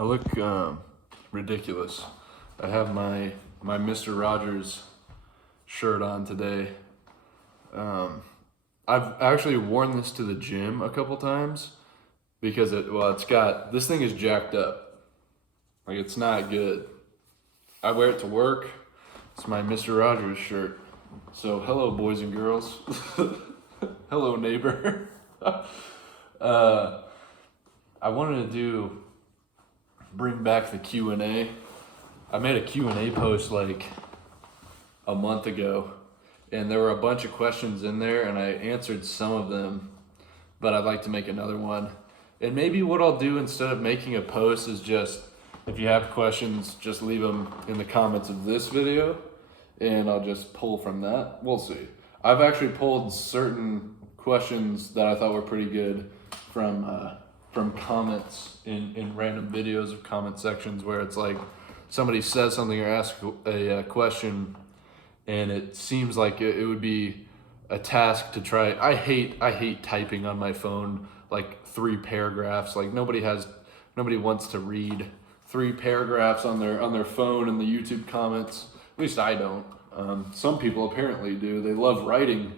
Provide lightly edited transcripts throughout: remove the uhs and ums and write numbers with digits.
I look ridiculous. I have my Mr. Rogers shirt on today. I've actually worn this to the gym a couple times because this thing is jacked up. Like, it's not good. I wear it to work. It's my Mr. Rogers shirt. So hello, boys and girls. Hello, neighbor. I wanted to bring back the Q&A. I made a Q&A post like a month ago, and there were a bunch of questions in there, and I answered some of them, but I'd like to make another one. And maybe what I'll do instead of making a post is just, if you have questions, just leave them in the comments of this video, and I'll just pull from that. We'll see. I've actually pulled certain questions that I thought were pretty good from comments in random videos of comment sections where it's like somebody says something or asks a question, and it seems like it would be a task to try. I hate typing on my phone like 3 paragraphs. Like nobody wants to read 3 paragraphs on their phone in the YouTube comments. At least I don't. Some people apparently do. They love writing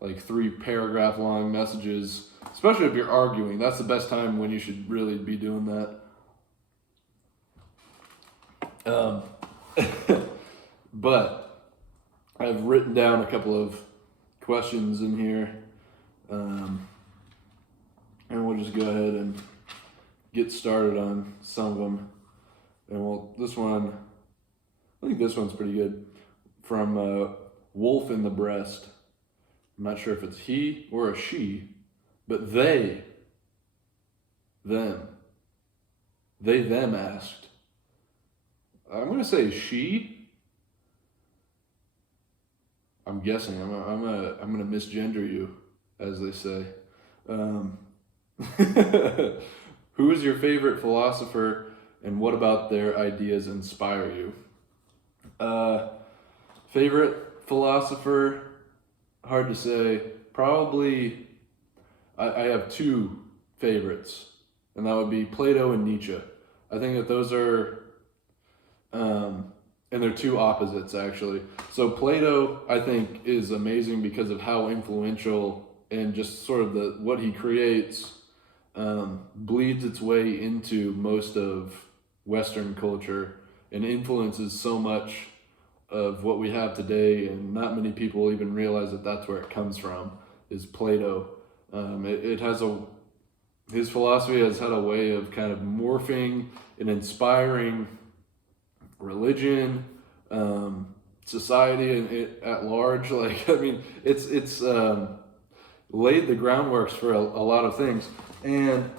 like 3 paragraph long messages, especially if you're arguing. That's the best time when you should really be doing that. But I've written down a couple of questions in here, and we'll just go ahead and get started on some of them. And I think this one's pretty good, from Wolf in the Breast. I'm not sure if it's he or a she, but them asked. I'm gonna say she. I'm guessing. I'm gonna misgender you, as they say. Who is your favorite philosopher, and what about their ideas inspire you? Favorite philosopher, hard to say. Probably, I have 2 favorites, and that would be Plato and Nietzsche. I think that those are, and they're 2 opposites actually. So Plato, I think, is amazing because of how influential and just sort of what he creates bleeds its way into most of Western culture and influences so much of what we have today, and not many people even realize that that's where it comes from, is Plato. His philosophy has had a way of kind of morphing and inspiring religion, society at large. Like, I mean, it's laid the groundworks for a lot of things. And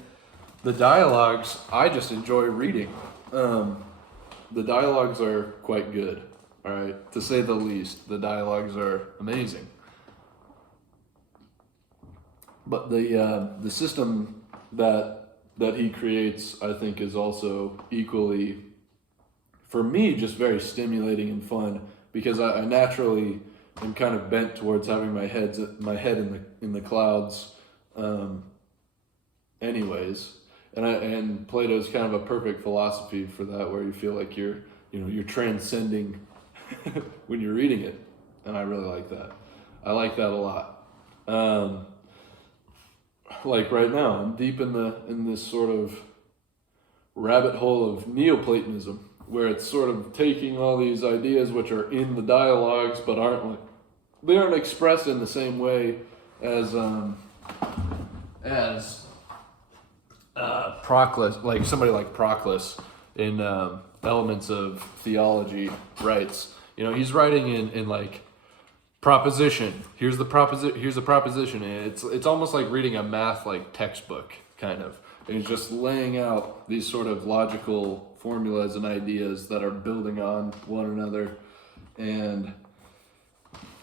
the dialogues, I just enjoy reading. The dialogues are quite good. All right, to say the least, the dialogues are amazing. But the system that he creates, I think, is also equally, for me, just very stimulating and fun, because I naturally am kind of bent towards having my head in the clouds, anyways. And Plato's kind of a perfect philosophy for that, where you feel like you're transcending when you're reading it, and I really like that. I like that a lot. Like right now, I'm deep in this sort of rabbit hole of Neoplatonism, where it's sort of taking all these ideas which are in the dialogues but aren't expressed in the same way as Proclus, like somebody like Proclus in Elements of Theology writes. He's writing in like proposition. Here's a proposition. And it's almost like reading a math like textbook, kind of. And he's just laying out these sort of logical formulas and ideas that are building on one another. And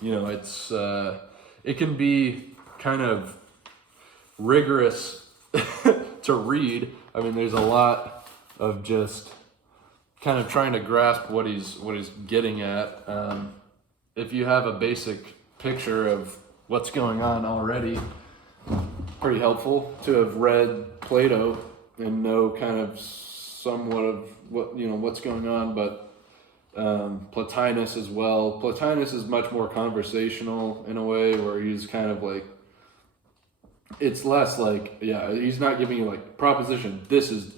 it can be kind of rigorous to read. I mean, there's a lot of just kind of trying to grasp what he's getting at. If you have a basic picture of what's going on already, pretty helpful to have read Plato and know kind of somewhat of what's going on, but Plotinus as well. Plotinus is much more conversational in a way, where he's kind of like, it's less like, he's not giving you like proposition, this is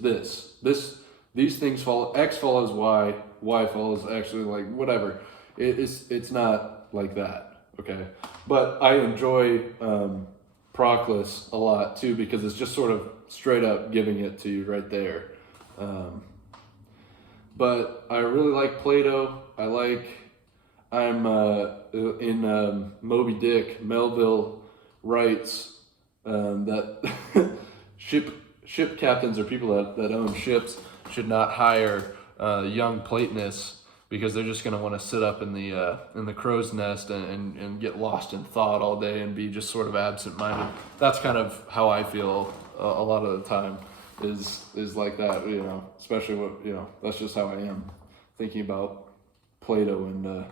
these things follow, X follows Y, Y follows X, or like whatever. It's not like that, okay? But I enjoy Proclus a lot too, because it's just sort of straight up giving it to you right there. But I really like Plato. I'm in Moby Dick, Melville writes that ship captains or people that own ships should not hire young Platonists, because they're just going to want to sit up in the crow's nest and get lost in thought all day and be just sort of absent-minded. That's kind of how I feel a lot of the time, is like that, especially that's just how I am thinking about Plato and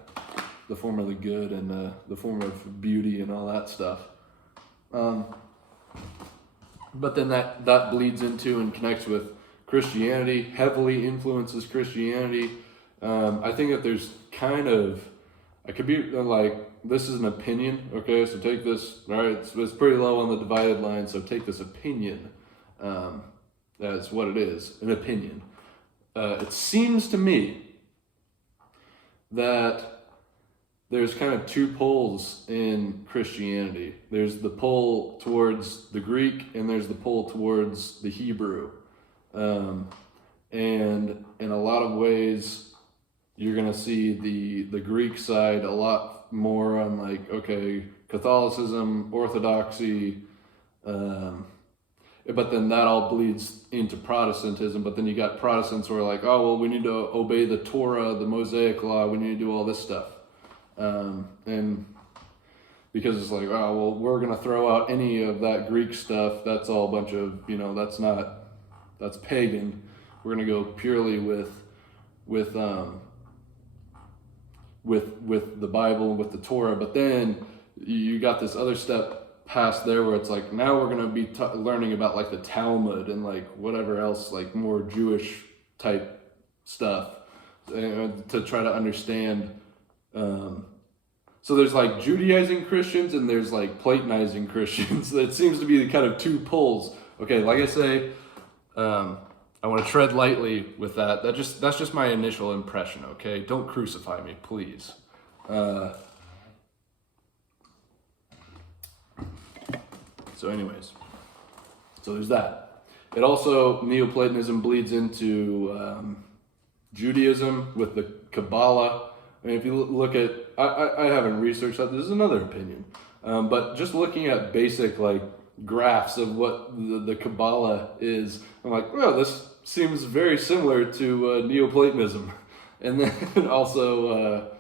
the form of the good and the form of beauty and all that stuff. But then that bleeds into and connects with Christianity, heavily influences Christianity. I think that there's kind of, I could be like, this is an opinion, okay, so take this, all right, it's pretty low on the divided line, so take this opinion as what it is, an opinion. It seems to me that there's kind of two poles in Christianity. There's the pole towards the Greek, and there's the pole towards the Hebrew. And in a lot of ways, you're going to see the Greek side a lot more on like, okay, Catholicism, Orthodoxy, but then that all bleeds into Protestantism. But then you got Protestants who are like, oh, well, we need to obey the Torah, the Mosaic Law, we need to do all this stuff. And because it's like, oh, well, we're going to throw out any of that Greek stuff. That's all a bunch of, that's pagan. We're going to go purely with the Bible, with the Torah. But then you got this other step past there where it's like, now we're going to be learning about like the Talmud and like whatever else, like more Jewish type stuff to try to understand. So there's like Judaizing Christians and there's like Platonizing Christians. It seems to be the kind of two poles. Okay, like I say, I want to tread lightly with that. That's just my initial impression, okay? Don't crucify me, please. So anyways, so there's that. It also, Neoplatonism bleeds into Judaism with the Kabbalah. I mean, if you look at, I haven't researched that, this is another opinion, but just looking at basic like graphs of what the Kabbalah is, I'm like, well, this seems very similar to Neoplatonism. And then also,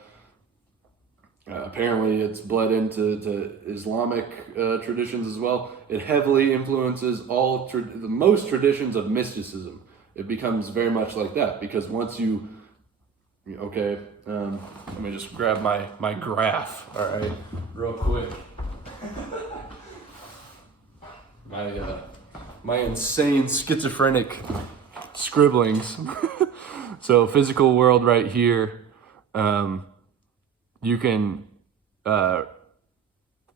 apparently it's bled into Islamic traditions as well. It heavily influences the most traditions of mysticism. It becomes very much like that, because once you, okay, let me just grab my graph, all right, real quick. My insane schizophrenic scribblings. So physical world right here, you can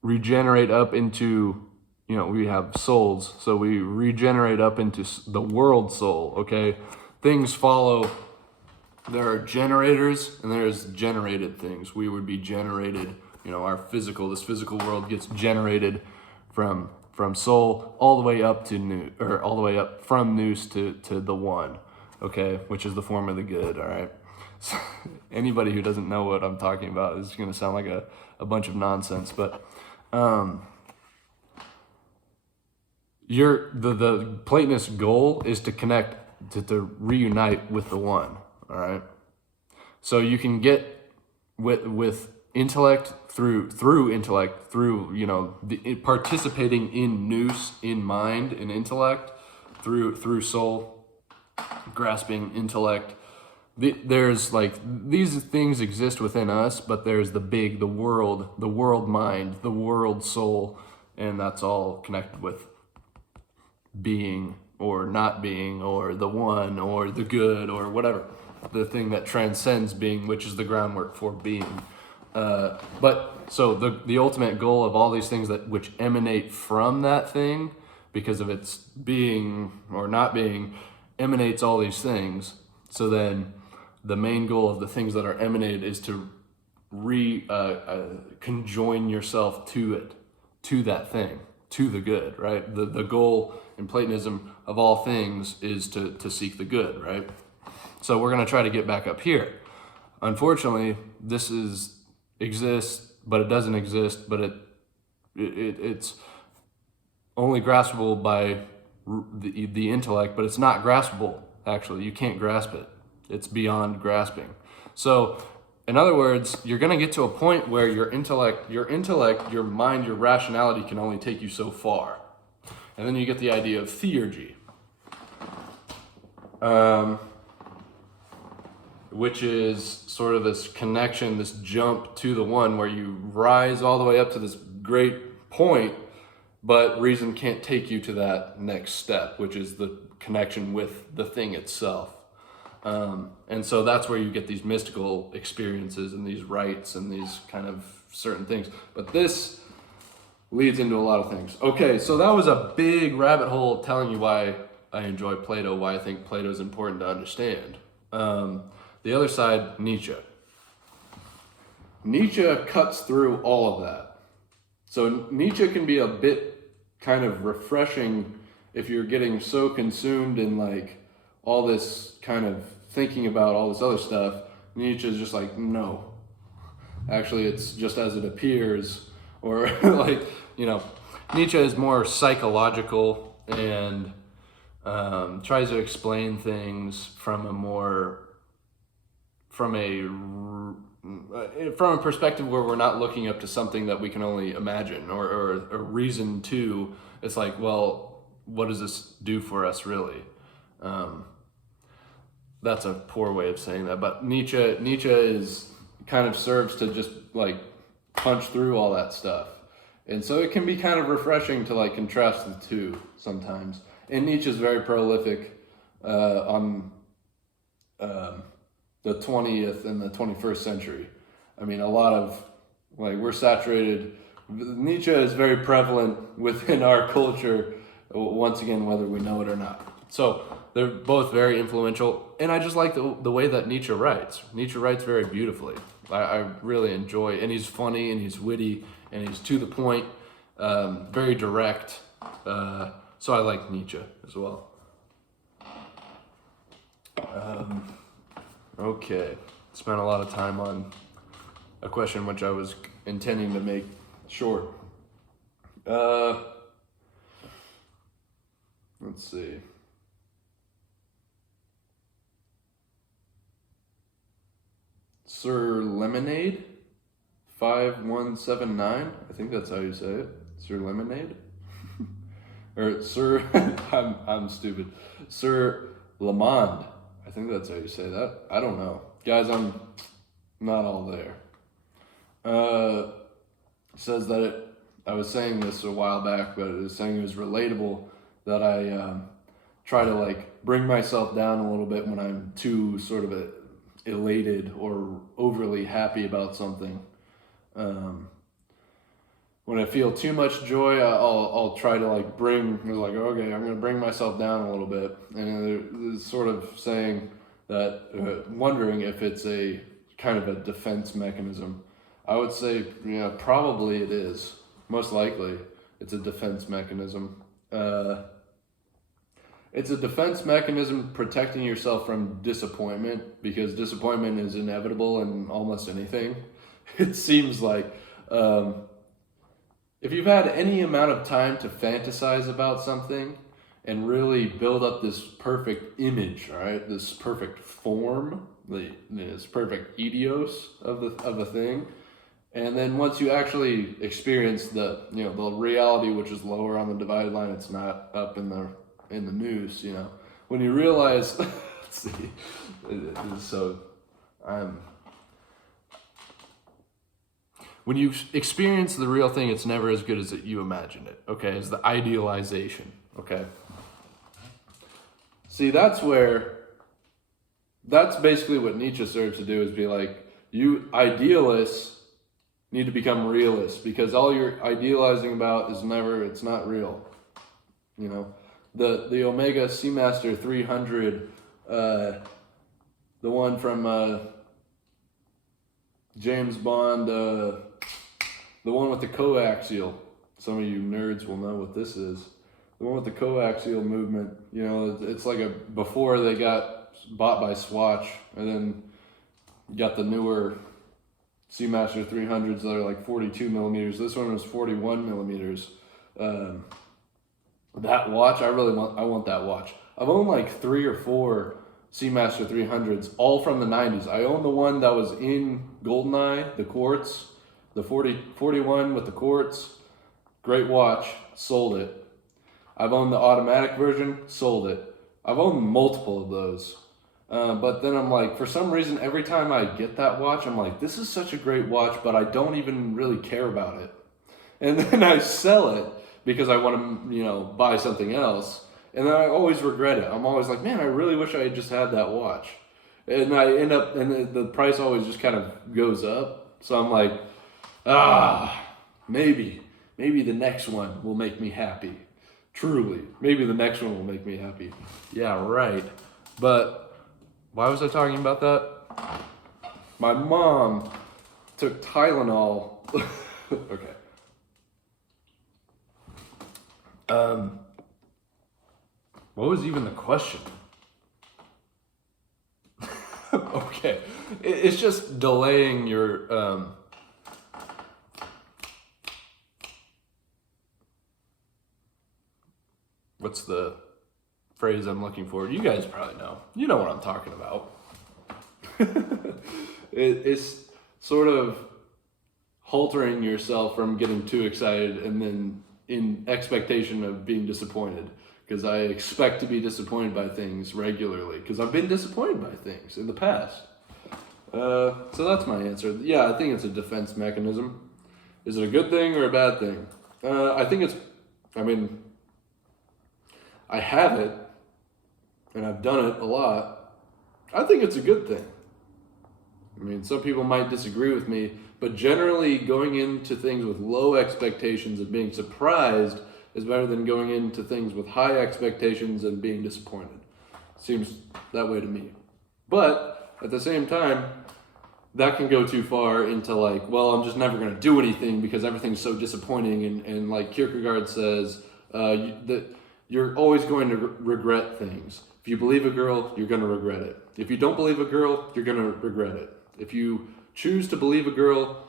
regenerate up into, we have souls, so we regenerate up into the world soul, okay? Things follow. There are generators and there's generated things. We would be generated, this physical world gets generated from soul all the way up to all the way up from nous to the one, okay, which is the form of the good, all right? So anybody who doesn't know what I'm talking about is going to sound like a bunch of nonsense, but the Platonist goal is to connect, to reunite with the one. All right, so you can get with intellect through intellect, through participating in nous, in mind, in intellect, through soul, grasping intellect. There's like these things exist within us, but there's the world mind, the world soul, and that's all connected with being or not being, or the one, or the good, or whatever. The thing that transcends being, which is the groundwork for being. So the ultimate goal of all these things which emanate from that thing, because of its being or not being, emanates all these things. So then the main goal of the things that are emanated is to conjoin yourself to it, to that thing, to the good, right? The goal in Platonism of all things is to seek the good, right? So we're going to try to get back up here. Unfortunately, this exists, but it doesn't exist, but it's only graspable by the intellect, but it's not graspable, actually. You can't grasp it. It's beyond grasping. So, in other words, you're going to get to a point where your intellect, your mind, your rationality can only take you so far. And then you get the idea of theurgy, which is sort of this connection, this jump to the one where you rise all the way up to this great point, but reason can't take you to that next step, which is the connection with the thing itself. And so that's where you get these mystical experiences and these rites and these kind of certain things. But this leads into a lot of things. Okay, so that was a big rabbit hole telling you why I enjoy Plato, why I think Plato is important to understand. The other side, Nietzsche. Nietzsche cuts through all of that. So Nietzsche can be a bit kind of refreshing if you're getting so consumed in like all this kind of thinking about all this other stuff. Nietzsche is just like, no. Actually, it's just as it appears. Or like, Nietzsche is more psychological and tries to explain things from a perspective where we're not looking up to something that we can only imagine or reason to. It's like, well, what does this do for us really? That's a poor way of saying that, but Nietzsche is kind of serves to just like punch through all that stuff. And so it can be kind of refreshing to like contrast the two sometimes. And Nietzsche is very prolific on the 20th and the 21st century. I mean, a lot of, like, we're saturated. Nietzsche is very prevalent within our culture, once again, whether we know it or not. So they're both very influential. And I just like the way that Nietzsche writes. Nietzsche writes very beautifully. I really enjoy, and he's funny and he's witty and he's to the point, very direct. So I like Nietzsche as well. Okay, spent a lot of time on a question which I was intending to make short. Let's see. Sir Lemonade 5179. I think that's how you say it. Sir Lemonade. Or Sir I'm stupid. Sir Lamond. I think that's how you say that. I don't know. Guys, I'm not all there. Says that I was saying this a while back, but it was saying it was relatable that I try to like bring myself down a little bit when I'm too sort of elated or overly happy about something. When I feel too much joy, I'll try to like okay, I'm gonna bring myself down a little bit, and it's sort of saying that, wondering if it's a kind of a defense mechanism. I would say, probably it is. Most likely, it's a defense mechanism. It's a defense mechanism protecting yourself from disappointment, because disappointment is inevitable in almost anything. It seems like if you've had any amount of time to fantasize about something and really build up this perfect image, right? This perfect form, this perfect idios of a thing. And then once you actually experience the reality, which is lower on the divided line, it's not up in the news, when you realize, let's see, when you experience the real thing, it's never as good as you imagined it, okay? It's the idealization, okay? See, that's basically what Nietzsche serves to do, is be like, you idealists need to become realists, because all you're idealizing about it's not real. You know, the Omega Seamaster 300, the one from James Bond, the one with the coaxial. Some of you nerds will know what this is. The one with the coaxial movement. You know, it's like before they got bought by Swatch, and then you got the newer Seamaster 300s that are like 42 millimeters. This one was 41 millimeters. That watch, I want that watch. I've owned like 3 or 4 Seamaster 300s, all from the 90s. I own the one that was in Goldeneye, the quartz, the 41 with the quartz. Great watch, sold it. I've owned the automatic version, sold it. I've owned multiple of those. But then I'm like, for some reason, every time I get that watch, I'm like, this is such a great watch, but I don't even really care about it. And then I sell it because I want to, buy something else. And then I always regret it. I'm always like, man, I really wish I had just had that watch. And I end up, and the price always just kind of goes up. So I'm like, maybe the next one will make me happy. Truly, maybe the next one will make me happy. Yeah, right. But why was I talking about that? My mom took Tylenol. Okay. What was even the question? Okay. It's just delaying your, what's the phrase I'm looking for? You guys probably know. You know what I'm talking about. It's sort of haltering yourself from getting too excited and then in expectation of being disappointed. Because I expect to be disappointed by things regularly. Because I've been disappointed by things in the past. So that's my answer. Yeah, I think it's a defense mechanism. Is it a good thing or a bad thing? I have it, and I've done it a lot. I think it's a good thing. I mean, some people might disagree with me, but generally going into things with low expectations and being surprised is better than going into things with high expectations and being disappointed. Seems that way to me. But at the same time, that can go too far into like, well, I'm just never going to do anything because everything's so disappointing. And like Kierkegaard says, that you're always going to regret things. If you believe a girl, you're going to regret it. If you don't believe a girl, you're going to regret it. If you choose to believe a girl,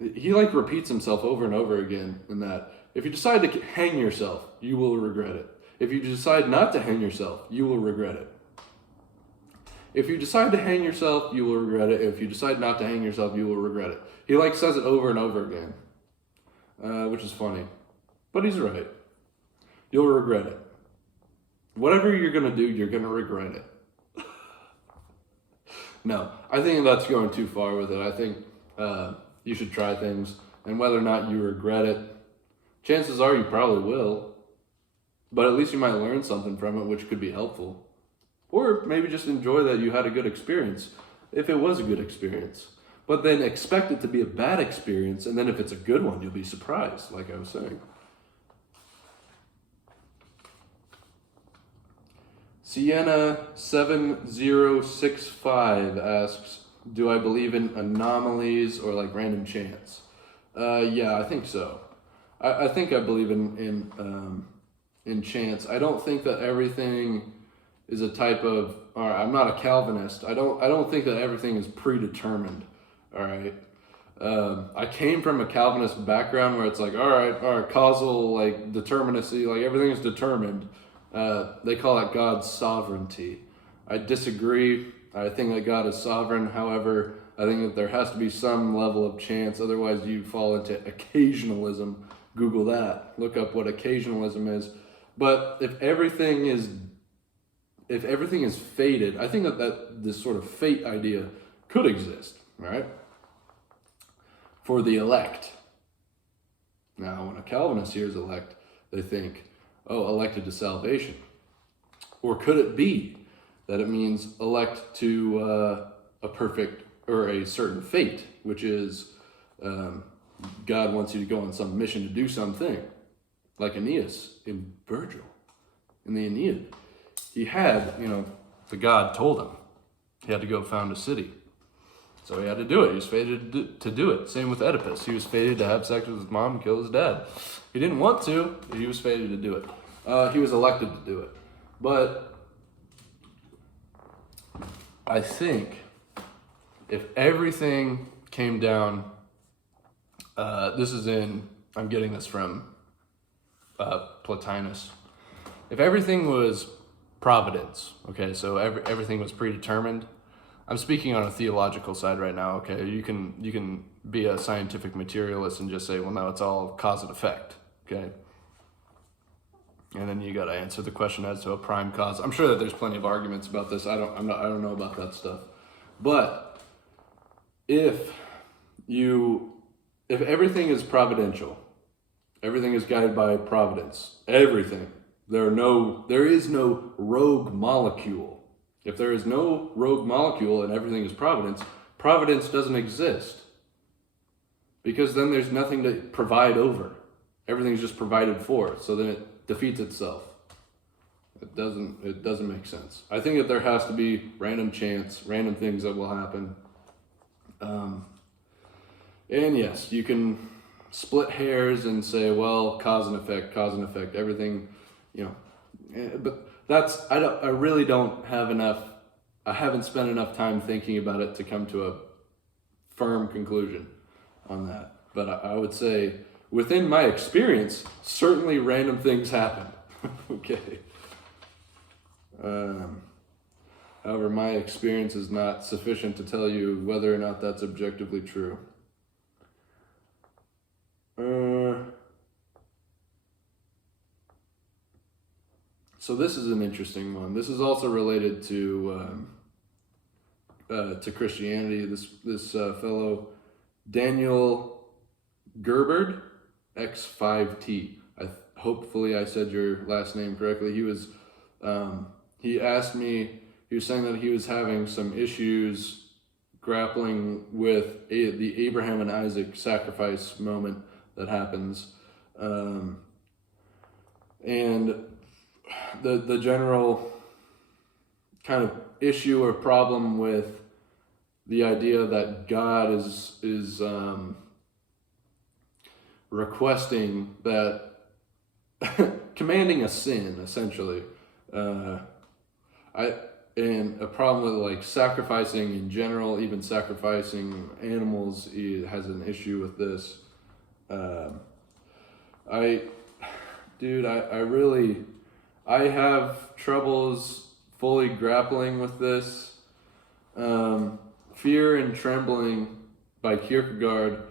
he like repeats himself over and over again in that. If you decide to hang yourself, you will regret it. If you decide not to hang yourself, you will regret it. If you decide to hang yourself, you will regret it. If you decide not to hang yourself, you will regret it. He like says it over and over again, which is funny. But he's right. You'll regret it. Whatever you're going to do, you're going to regret it. No, I think that's going too far with it. I think you should try things, and whether or not you regret it, chances are you probably will, but at least you might learn something from it, which could be helpful. Or maybe just enjoy that you had a good experience, if it was a good experience. But then expect it to be a bad experience, and then if it's a good one, you'll be surprised, like I was saying. Sienna7065 asks, do I believe in anomalies or like random chance? Yeah, I think so. I think I believe in chance. I don't think that everything is a type of. All right, I'm not a Calvinist. I don't think that everything is predetermined. All right. I came from a Calvinist background where it's like, all right, causal like determinacy, like everything is determined. They call it God's sovereignty. I disagree. I think that God is sovereign. However, I think that there has to be some level of chance. Otherwise, you fall into occasionalism. Google that. Look up what occasionalism is. But if everything is fated, I think that this sort of fate idea could exist, right? For the elect. Now, when a Calvinist hears elect, they think, oh, elected to salvation. or could it be that it means elect to a perfect or a certain fate, which is God wants you to go on some mission to do something, like Aeneas in Virgil, in the Aeneid. He had, the god told him he had to go found a city. So he had to do it. He was fated to do it. Same with Oedipus. He was fated to have sex with his mom and kill his dad. He didn't want to, but he was fated to do it. He was elected to do it. But I think if everything came down, I'm getting this from Plotinus. If everything was providence, okay, so everything was predetermined. I'm speaking on a theological side right now, okay? You can be a scientific materialist and just say, well, no, it's all cause and effect, okay? And then you got to answer the question as to a prime cause. I'm sure that there's plenty of arguments about this. I don't know about that stuff. But if everything is providential, everything is guided by providence, everything, there is no rogue molecule. If there is no rogue molecule and everything is providence, providence doesn't exist. Because then there's nothing to provide over. Everything's just provided for. So then it defeats itself. It doesn't make sense. I think that there has to be random chance, random things that will happen. And yes, you can split hairs and say, well, cause and effect, everything, but I really don't have enough, I haven't spent enough time thinking about it to come to a firm conclusion on that. But I would say, within my experience, certainly random things happen. Okay. However, my experience is not sufficient to tell you whether or not that's objectively true. So this is an interesting one. This is also related to Christianity. This fellow Daniel Gerberd, X5T. Hopefully I said your last name correctly. He asked me. He was saying that he was having some issues grappling with the Abraham and Isaac sacrifice moment that happens, and the general kind of issue or problem with the idea that God is requesting that commanding a sin, essentially. And a problem with like sacrificing in general, even sacrificing animals, he has an issue with this. I have troubles fully grappling with this. Fear and Trembling by Kierkegaard.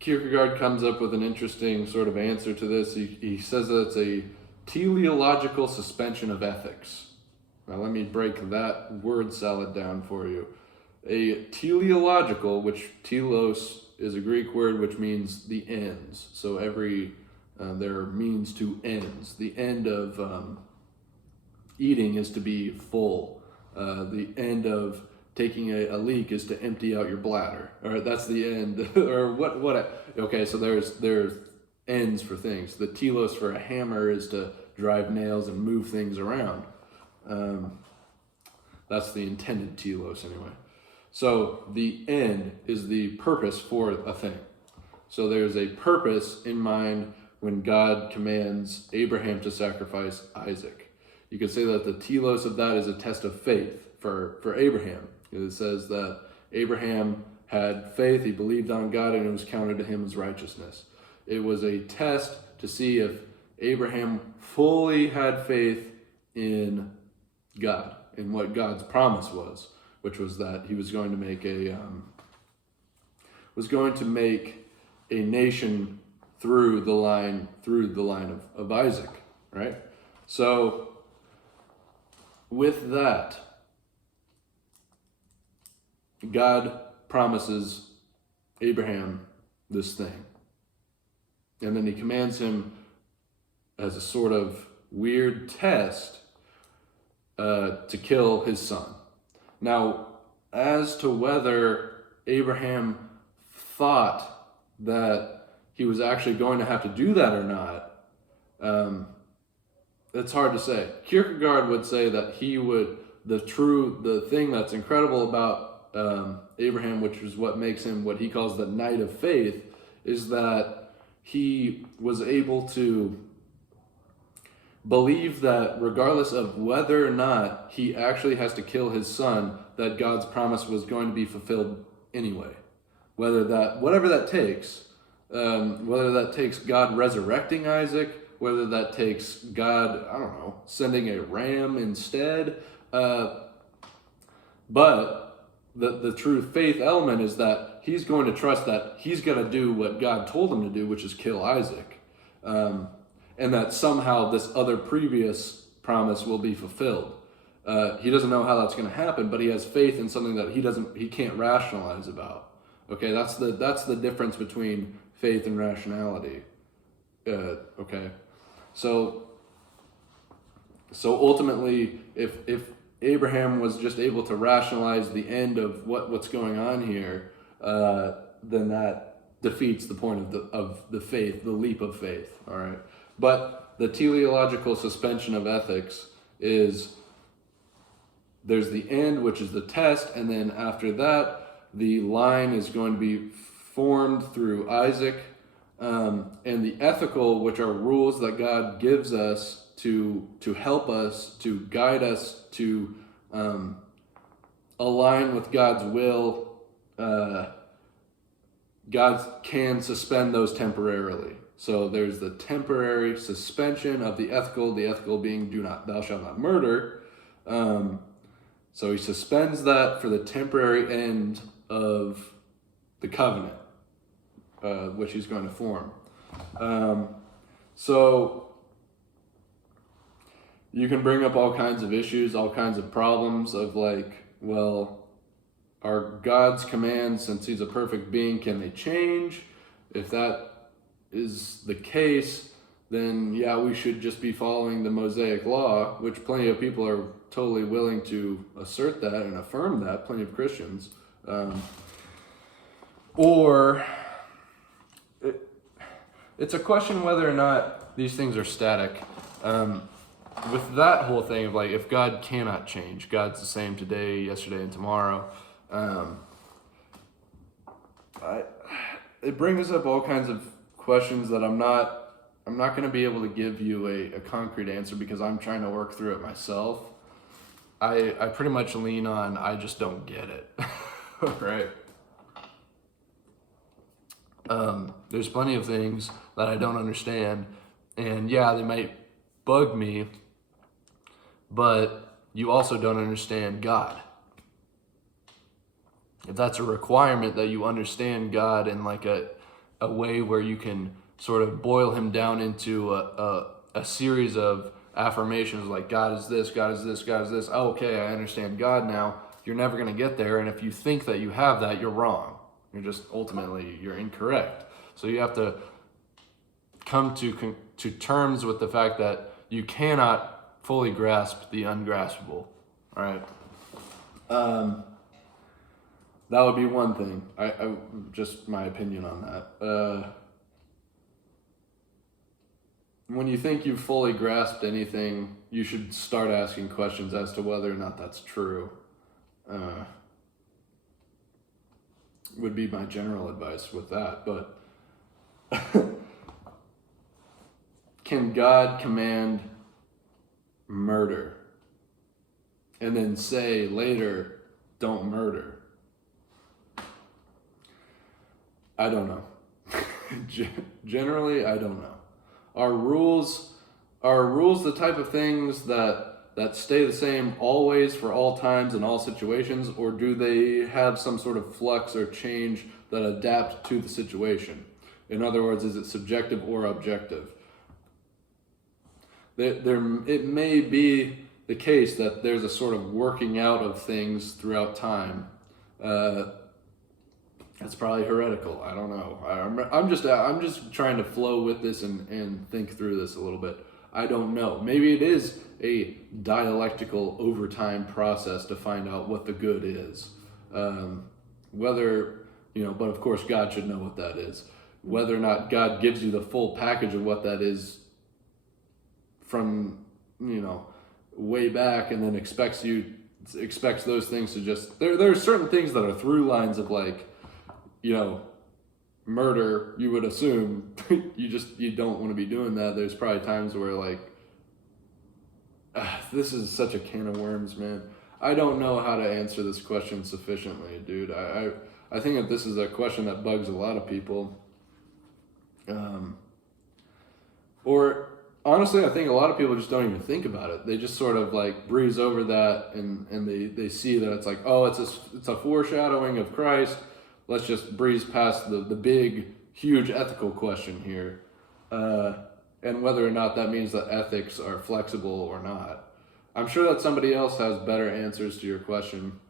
Kierkegaard comes up with an interesting sort of answer to this. He says that it's a teleological suspension of ethics. Now let me break that word salad down for you. A teleological, which telos is a Greek word which means the ends. So there are means to ends. The end of eating is to be full. The end of taking a leak is to empty out your bladder. Or that's the end. Or what? Okay, so there's ends for things. The telos for a hammer is to drive nails and move things around. That's the intended telos anyway. So the end is the purpose for a thing. So there's a purpose in mind when God commands Abraham to sacrifice Isaac. You could say that the telos of that is a test of faith for Abraham. It says that Abraham had faith, he believed on God, and it was counted to him as righteousness. It was a test to see if Abraham fully had faith in God, in what God's promise was, which was that he was going to make a nation through the line of Isaac, right? So with that, God promises Abraham this thing. And then he commands him as a sort of weird test to kill his son. Now, as to whether Abraham thought that he was actually going to have to do that or not, it's hard to say. Kierkegaard would say that the thing that's incredible about Abraham, which is what makes him what he calls the knight of faith, is that he was able to believe that regardless of whether or not he actually has to kill his son, that God's promise was going to be fulfilled anyway. Whatever that takes, whether that takes God resurrecting Isaac, whether that takes God, I don't know, sending a ram instead. But the true faith element is that he's going to trust that he's going to do what God told him to do, which is kill Isaac. And that somehow this other previous promise will be fulfilled. He doesn't know how that's going to happen, but he has faith in something that he can't rationalize about. Okay, that's the difference between faith and rationality. Okay, so ultimately, if Abraham was just able to rationalize the end of what's going on here, then that defeats the point of the faith, the leap of faith. All right. But the teleological suspension of ethics is there's the end, which is the test, and then after that, the line is going to be formed through Isaac, and the ethical, which are rules that God gives us to help us, to guide us, to align with God's will. God can suspend those temporarily. So there's the temporary suspension of the ethical being thou shalt not murder. So he suspends that for the temporary end of the covenant, which he's going to form. So you can bring up all kinds of issues, all kinds of problems of like, well, are God's commands, since he's a perfect being, can they change? If that is the case, then yeah, we should just be following the Mosaic law, which plenty of people are totally willing to assert that and affirm that, plenty of Christians. It's a question whether or not these things are static. With that whole thing of like, if God cannot change, God's the same today, yesterday, and tomorrow, it brings up all kinds of questions that I'm not going to be able to give you a concrete answer because I'm trying to work through it myself. I pretty much lean on, I just don't get it. Right? There's plenty of things that I don't understand, and yeah, they might bug me, but you also don't understand God. If that's a requirement that you understand God in like a way where you can sort of boil him down into a series of affirmations like God is this, God is this, God is this. Oh, okay, I understand God now. You're never going to get there, and if you think that you have that, you're wrong. You're incorrect. So you have to come to terms with the fact that you cannot fully grasp the ungraspable. All right. That would be one thing. I just my opinion on that. When you think you've fully grasped anything, you should start asking questions as to whether or not that's true. Would be my general advice with that. But can God command murder and then say later, don't murder? I don't know. Generally, I don't know. Are rules the type of things that stay the same always for all times and all situations, or do they have some sort of flux or change that adapt to the situation? In other words, is it subjective or objective? It may be the case that there's a sort of working out of things throughout time. That's probably heretical. I don't know. I'm just trying to flow with this and think through this a little bit. I don't know. Maybe it is a dialectical overtime process to find out what the good is. Whether, but of course God should know what that is. Whether or not God gives you the full package of what that is from, way back, and then expects those things to just, there are certain things that are through lines of like, murder, you would assume you don't want to be doing that. There's probably times where like, this is such a can of worms, man. I don't know how to answer this question sufficiently, dude. I think that this is a question that bugs a lot of people. Or honestly, I think a lot of people just don't even think about it. They just sort of like breeze over that, and they see that it's like, oh, it's a foreshadowing of Christ. Let's just breeze past the big, huge ethical question here, and whether or not that means that ethics are flexible or not. I'm sure that somebody else has better answers to your question.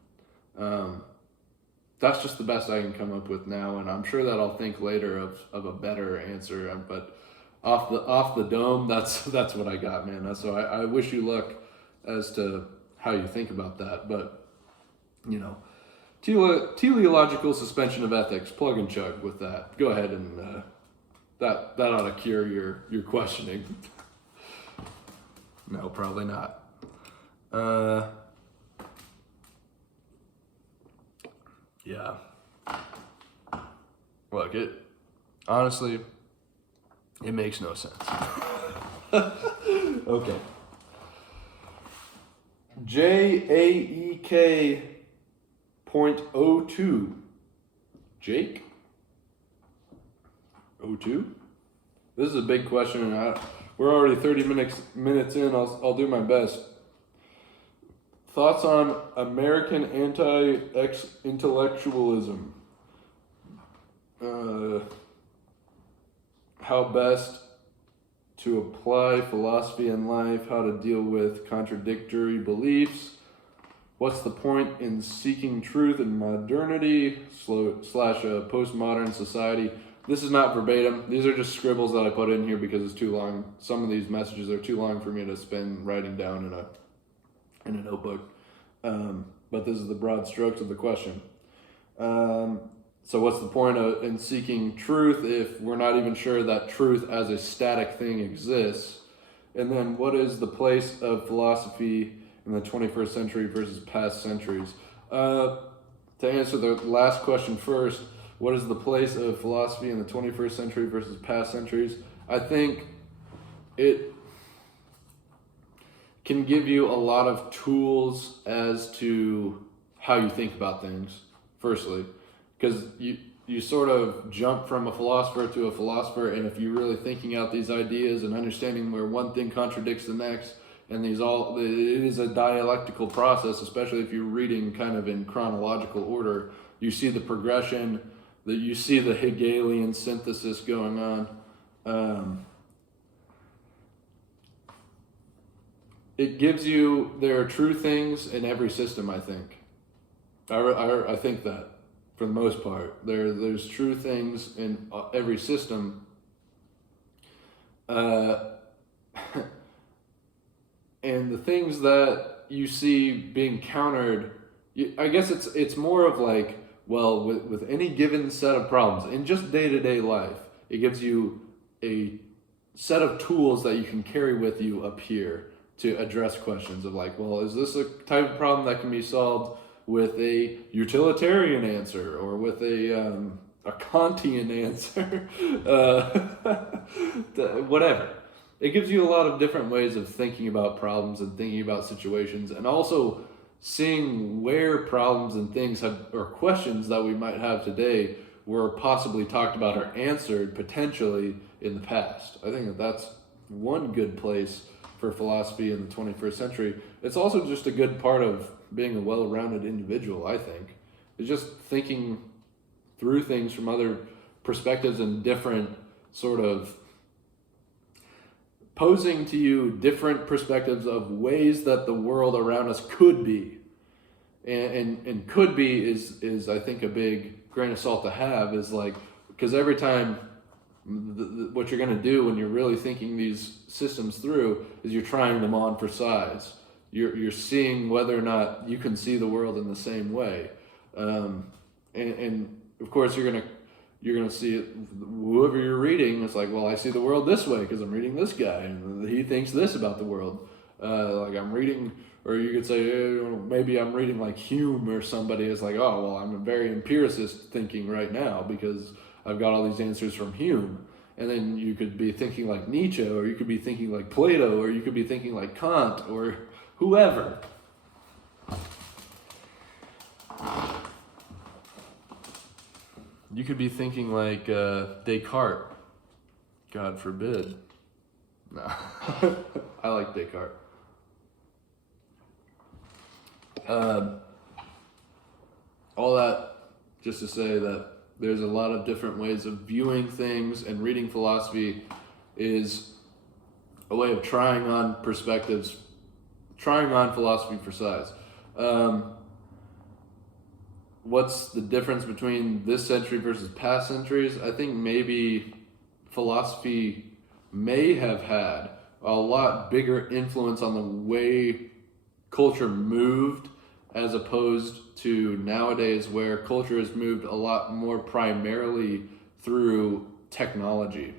That's just the best I can come up with now, and I'm sure that I'll think later of a better answer. But off the dome, that's what I got, man. So I wish you luck as to how you think about that. But teleological suspension of ethics, plug and chug with that. Go ahead and that ought to cure your questioning. No, probably not. Yeah. Look, honestly, it makes no sense. Okay. JAEK.02. Jake? 02? This is a big question, and we're already 30 minutes in. I'll do my best. Thoughts on American anti-intellectualism? How best to apply philosophy in life, how to deal with contradictory beliefs, what's the point in seeking truth in modernity / postmodern society. This is not verbatim. These are just scribbles that I put in here because it's too long. Some of these messages are too long for me to spend writing down in a notebook. But this is the broad strokes of the question. So what's the point in seeking truth if we're not even sure that truth as a static thing exists? And then what is the place of philosophy in the 21st century versus past centuries? To answer the last question first, what is the place of philosophy in the 21st century versus past centuries? I think it can give you a lot of tools as to how you think about things, firstly. Because you sort of jump from a philosopher to a philosopher, and if you're really thinking out these ideas and understanding where one thing contradicts the next, and it is a dialectical process, especially if you're reading kind of in chronological order, you see the progression, that you see the Hegelian synthesis going on. It gives you, there are true things in every system, I think. I think that. For the most part, there's true things in every system, and the things that you see being countered, I guess it's more of like, well, with any given set of problems in just day-to-day life, it gives you a set of tools that you can carry with you up here to address questions of like, well, is this a type of problem that can be solved with a utilitarian answer or with a Kantian answer, whatever. It gives you a lot of different ways of thinking about problems and thinking about situations, and also seeing where problems and things or questions that we might have today were possibly talked about or answered potentially in the past. I think that's one good place for philosophy in the 21st century. It's also just a good part of being a well-rounded individual, I think. It's just thinking through things from other perspectives and different sort of posing to you different perspectives of ways that the world around us could be. And could be is I think a big grain of salt to have, is like, because every time What you're going to do when you're really thinking these systems through is you're trying them on for size. You're seeing whether or not you can see the world in the same way, and of course you're gonna see it. Whoever you're reading, it's like, well, I see the world this way because I'm reading this guy, and he thinks this about the world. Like I'm reading, or you could say maybe I'm reading like Hume or somebody. It's like, oh well, I'm a very empiricist thinking right now because I've got all these answers from Hume. And then you could be thinking like Nietzsche, or you could be thinking like Plato, or you could be thinking like Kant, or whoever. You could be thinking like Descartes. God forbid. No. I like Descartes. All that just to say that there's a lot of different ways of viewing things, and reading philosophy is a way of trying on perspectives, trying on philosophy for size. What's the difference between this century versus past centuries? I think maybe philosophy may have had a lot bigger influence on the way culture moved, as opposed to nowadays where culture has moved a lot more primarily through technology.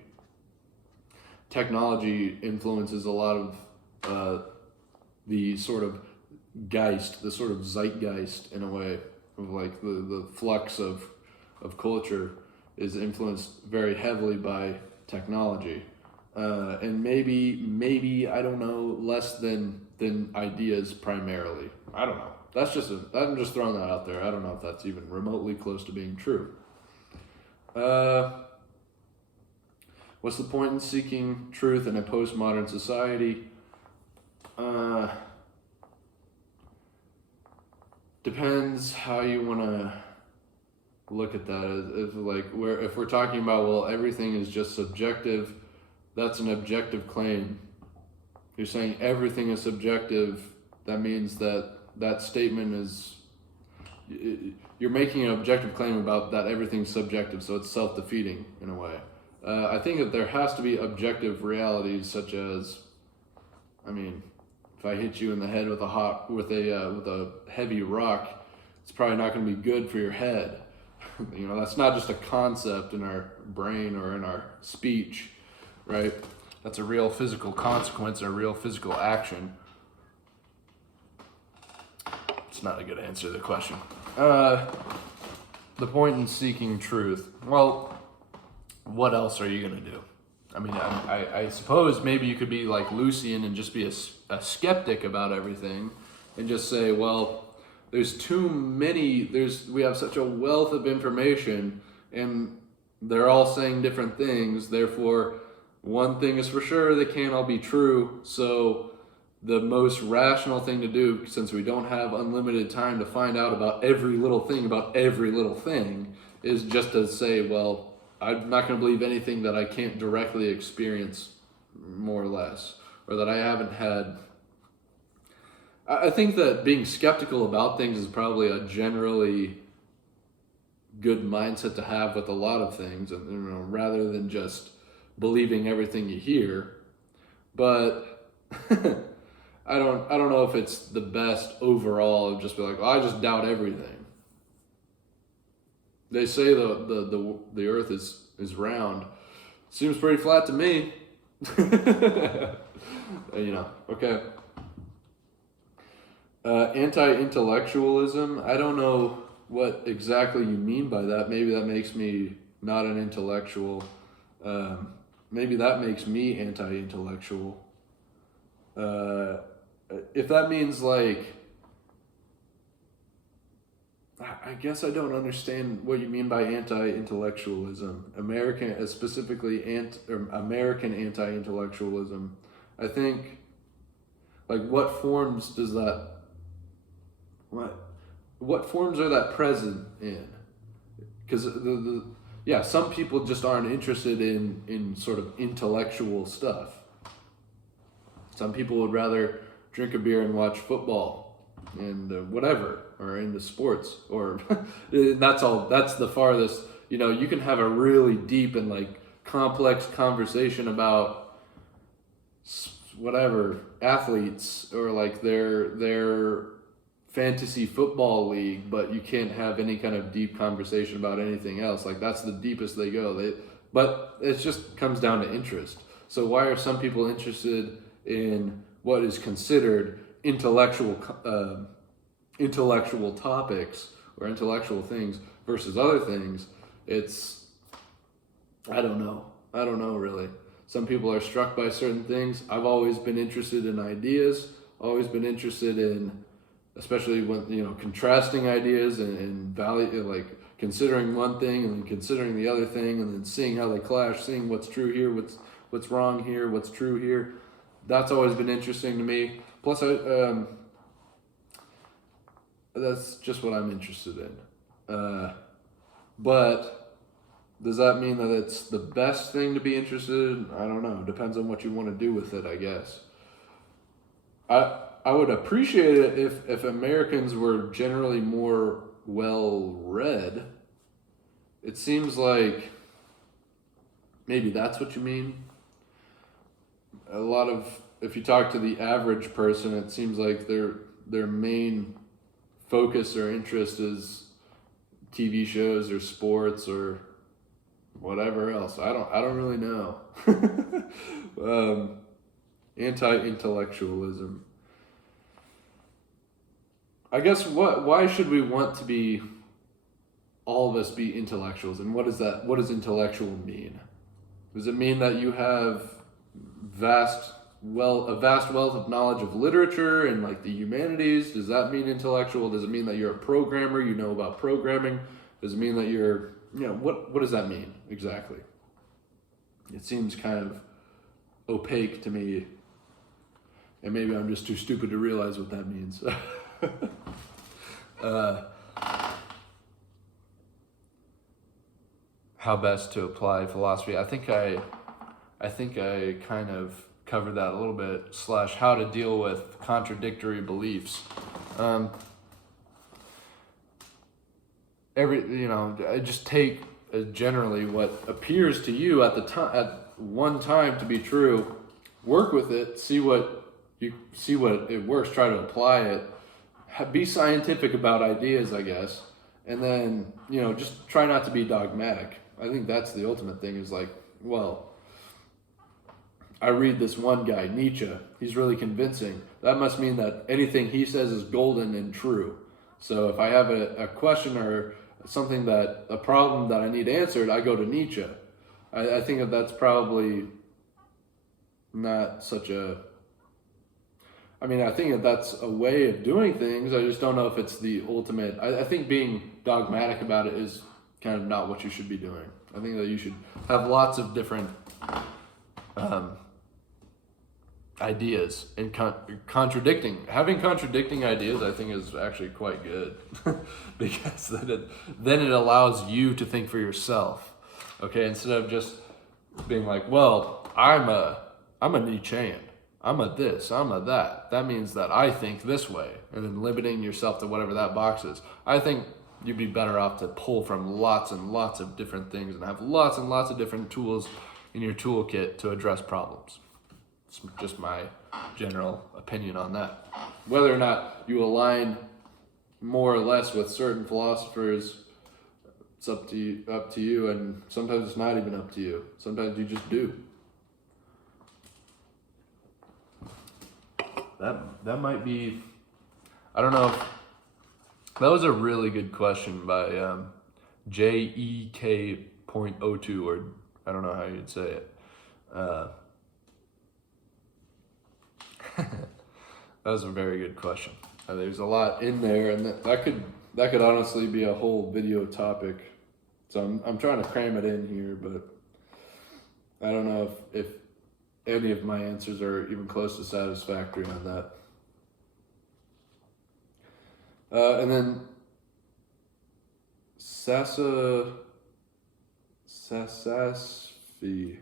Technology influences a lot of the sort of geist, the sort of zeitgeist in a way, of like the flux of culture is influenced very heavily by technology. And maybe I don't know, less than ideas primarily. I don't know. I'm just throwing that out there. I don't know if that's even remotely close to being true. What's the point in seeking truth in a postmodern society? Depends how you want to look at that. If we're talking about, well, everything is just subjective, that's an objective claim. You're saying everything is subjective. That means that statement is, you're making an objective claim about that everything's subjective, so it's self-defeating in a way. I think that there has to be objective realities, such as, if I hit you in the head with a heavy rock, it's probably not going to be good for your head. That's not just a concept in our brain or in our speech, right? That's a real physical consequence, a real physical action. It's not a good answer to the question. The point in seeking truth. Well, what else are you going to do? I suppose maybe you could be like Lucian and just be a skeptic about everything and just say, well, there's too many, we have such a wealth of information and they're all saying different things, therefore one thing is for sure, they can't all be true, so the most rational thing to do, since we don't have unlimited time to find out about every little thing, is just to say, well, I'm not going to believe anything that I can't directly experience, more or less, or that I haven't had. I think that being skeptical about things is probably a generally good mindset to have with a lot of things, and rather than just believing everything you hear. But I don't know if it's the best overall. Just be like, I just doubt everything. They say the earth is round. Seems pretty flat to me. Okay. Anti-intellectualism. I don't know what exactly you mean by that. Maybe that makes me not an intellectual. Maybe that makes me anti-intellectual. If that means I guess I don't understand what you mean by anti-intellectualism. Specifically American anti-intellectualism. I think, what forms does that? What forms are that present in? Because some people just aren't interested in sort of intellectual stuff. Some people would rather drink a beer and watch football and whatever, or into sports, or that's all. That's the farthest. You can have a really deep and complex conversation about whatever athletes or like their fantasy football league, but you can't have any kind of deep conversation about anything else. Like that's the deepest they go. But it just comes down to interest. So why are some people interested in what is considered intellectual topics or intellectual things versus other things? I don't know really. Some people are struck by certain things. I've always been interested in ideas, always been interested in, especially when, contrasting ideas and value, like considering one thing and then considering the other thing and then seeing how they clash, seeing what's true here, what's wrong here, what's true here. That's always been interesting to me. Plus, that's just what I'm interested in. But does that mean that it's the best thing to be interested in? I don't know. Depends on what you want to do with it, I guess. I would appreciate it if Americans were generally more well-read. It seems like maybe that's what you mean. If you talk to the average person, it seems like their main focus or interest is TV shows or sports or whatever else. I don't really know. Anti-intellectualism. I guess why should we want to be, all of us be intellectuals? And what does intellectual mean? Does it mean that you have a vast wealth of knowledge of literature and like the humanities? Does that mean intellectual? Does it mean that you're a programmer, you know about programming? Does it mean that you're, what does that mean exactly? It seems kind of opaque to me, and maybe I'm just too stupid to realize what that means. How best to apply philosophy? I think I kind of covered that a little bit, / how to deal with contradictory beliefs. I just take generally what appears to you at one time to be true, work with it, see what it works, try to apply it, be scientific about ideas, I guess, and then just try not to be dogmatic. I think that's the ultimate thing. Is like, well, I read this one guy, Nietzsche. He's really convincing. That must mean that anything he says is golden and true. So if I have a question or a problem that I need answered, I go to Nietzsche. I think that's probably not such a... I think that's a way of doing things. I just don't know if it's the ultimate... I think being dogmatic about it is kind of not what you should be doing. I think that you should have lots of different ideas and having contradicting ideas. I think is actually quite good because then it allows you to think for yourself. Okay, instead of just being like, well, I'm a Nietzschean, I'm a this, I'm a that. That means that I think this way, and then limiting yourself to whatever that box is. I think you'd be better off to pull from lots and lots of different things and have lots and lots of different tools in your toolkit to address problems. It's just my general opinion on that. Whether or not you align more or less with certain philosophers, it's up to you, and sometimes it's not even up to you. Sometimes you just do. That might be, I don't know. That was a really good question by JEK.02, or I don't know how you'd say it. That was a very good question. There's a lot in there, and that could honestly be a whole video topic. So I'm trying to cram it in here, but I don't know if any of my answers are even close to satisfactory on that. And then Sasha Asfi.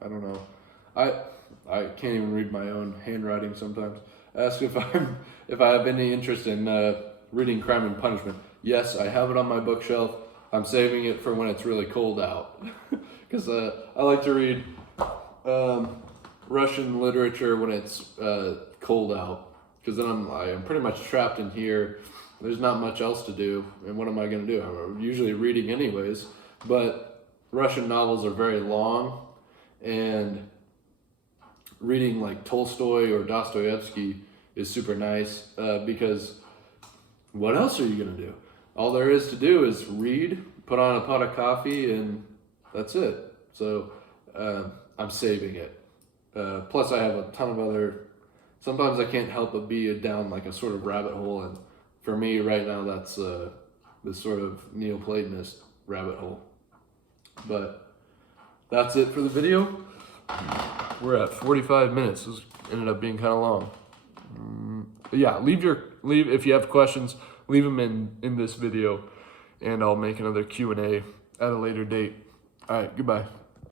I don't know. I can't even read my own handwriting sometimes. Ask if I have any interest in reading Crime and Punishment. Yes, I have it on my bookshelf. I'm saving it for when it's really cold out. Because I like to read Russian literature when it's cold out. Because then I'm pretty much trapped in here. There's not much else to do. And what am I going to do? I'm usually reading anyways. But Russian novels are very long. And reading like Tolstoy or Dostoevsky is super nice because what else are you going to do? All there is to do is read, put on a pot of coffee, and that's it. So I'm saving it. Plus I have a ton of other, sometimes I can't help but be down like a sort of rabbit hole. And for me right now, that's this sort of Neoplatonist rabbit hole. But that's it for the video. We're at 45 minutes. This ended up being kind of long. But yeah, leave if you have questions, leave them in this video, and I'll make another Q&A at a later date. All right, goodbye.